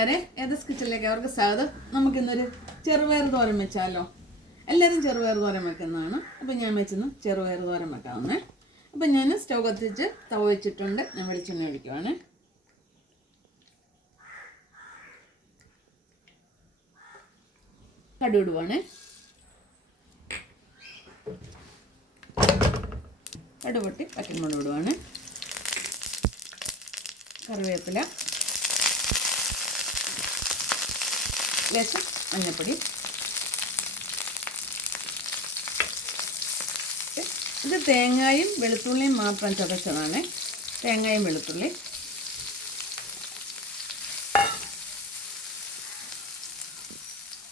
കൂട്ടുകാരെ, ഏതസ് കിച്ചണിലേക്ക് അവർക്ക് സ്വാഗതം. നമുക്കിന്നൊരു ചെറുപയർ തോരൻ വെച്ചാലോ? എല്ലാവരും ചെറുപയർ തോരൻ വെക്കുന്നതാണ്. അപ്പം ഞാൻ വെച്ചെന്ന് ചെറുപയർ തോരൻ വെക്കാവുന്നേ. അപ്പം ഞാൻ സ്റ്റവ് കത്തിച്ച് തവ വെച്ചിട്ടുണ്ട്. ഞാൻ വെളിച്ചെണ്ണ ഒഴിക്കുവാണ്. കടുവിടുവാണ്. കടുപൊട്ടി പച്ചമുളക് ഇടുവാണ്. കറിവേപ്പില, ലേശം മഞ്ഞൾപ്പൊടി. ഇത് തേങ്ങയും വെളുത്തുള്ളിയും മാത്രം ചതച്ചതാണ്. തേങ്ങയും വെളുത്തുള്ളി,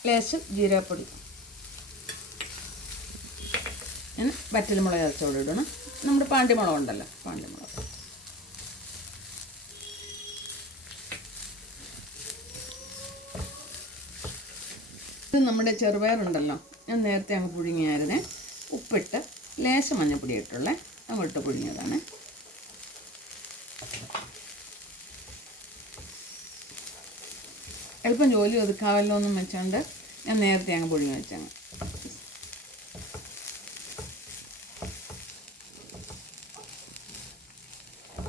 ലേശം ജീരകപ്പൊടി. ഞാൻ വറ്റൽമുളക് ചതച്ചോടെ ഇടണം. നമ്മുടെ പാണ്ടിമുളക് ഉണ്ടല്ലോ, പാണ്ടിമുളക്. ഇത് നമ്മുടെ ചെറുപയറുണ്ടല്ലോ, ഞാൻ നേരത്തെ അങ്ങ് പുഴുങ്ങിയായിരുന്നേ. ഉപ്പിട്ട് ലേശം മഞ്ഞൾപ്പൊടി ഇട്ടുള്ളേ, അങ്ങോട്ട് പുഴുങ്ങിയതാണ്. എളുപ്പം ജോലി ഒതുക്കാവല്ലോ എന്നും വെച്ചുകൊണ്ട് ഞാൻ നേരത്തെ അങ്ങ് പുഴുങ്ങി വെച്ചങ്ങ്.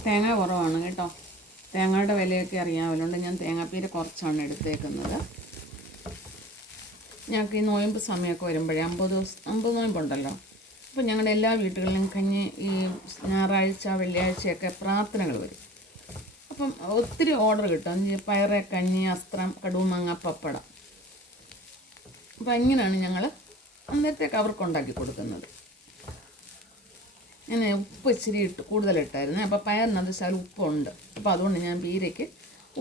തേങ്ങ കുറവാണ് കേട്ടോ. തേങ്ങയുടെ വിലയൊക്കെ അറിയാമല്ലോ, ഞാൻ തേങ്ങാപ്പീര കുറച്ചാണ് എടുത്തേക്കുന്നത്. ഞങ്ങൾക്ക് ഈ നോയമ്പ് സമയമൊക്കെ വരുമ്പോഴേ 50 നോയമ്പുണ്ടല്ലോ. അപ്പോൾ ഞങ്ങളുടെ എല്ലാ വീട്ടുകളിലും കഞ്ഞി ഈ ഞായറാഴ്ച വെള്ളിയാഴ്ചയൊക്കെ പ്രാർത്ഥനകൾ വരും. അപ്പം ഒത്തിരി ഓർഡർ കിട്ടും. പയറ്, കഞ്ഞി, അസ്ത്രം, കടുമാങ്ങ, പപ്പടം. അപ്പം ഇങ്ങനെയാണ് ഞങ്ങൾ അന്നേരത്തേക്ക് അവർക്ക് ഉണ്ടാക്കി കൊടുക്കുന്നത്. ഞാൻ ഉപ്പ് ഇച്ചിരി കൂടുതലിട്ടായിരുന്നു. അപ്പോൾ പയറിനത് ശാല ഉപ്പുണ്ട്. അപ്പോൾ അതുകൊണ്ട് ഞാൻ പീരയ്ക്ക്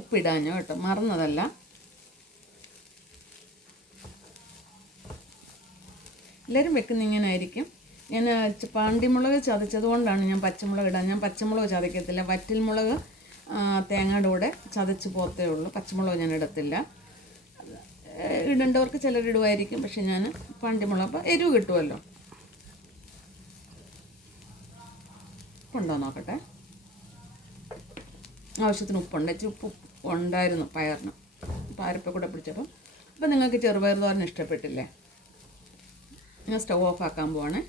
ഉപ്പിടാഞ്ഞോ കേട്ടോ, മറന്നതല്ല. എല്ലാവരും വെക്കുന്ന ഇങ്ങനെ ആയിരിക്കും. ഞാൻ പാണ്ടിമുളക് ചതച്ചത് കൊണ്ടാണ് ഞാൻ പച്ചമുളക് ഇടാൻ. ഞാൻ പച്ചമുളക് ചതയ്ക്കത്തില്ല. വറ്റൽമുളക് തേങ്ങയുടെ കൂടെ ചതച്ച് പോത്തേ ഉള്ളൂ. പച്ചമുളക് ഞാൻ ഇടത്തില്ല. ഇടേണ്ടവർക്ക് ചിലരിടുമായിരിക്കും, പക്ഷെ ഞാൻ പാണ്ടിമുളക്. അപ്പോൾ എരിവ് കിട്ടുമല്ലോ. ഉണ്ടോ നോക്കട്ടെ. ആവശ്യത്തിന് ഉപ്പുണ്ട്. ഇച്ചിരി ഉപ്പ് ഉണ്ടായിരുന്നു പയറിന്. അപ്പോൾ അരപ്പം കൂടെ പിടിച്ചപ്പം. അപ്പോൾ നിങ്ങൾക്ക് ചെറുപയർ തോരൻ ഇഷ്ടപ്പെട്ടില്ലേ? ഞാൻ സ്റ്റവ് ഓഫ് ആക്കാൻ പോവാണേ.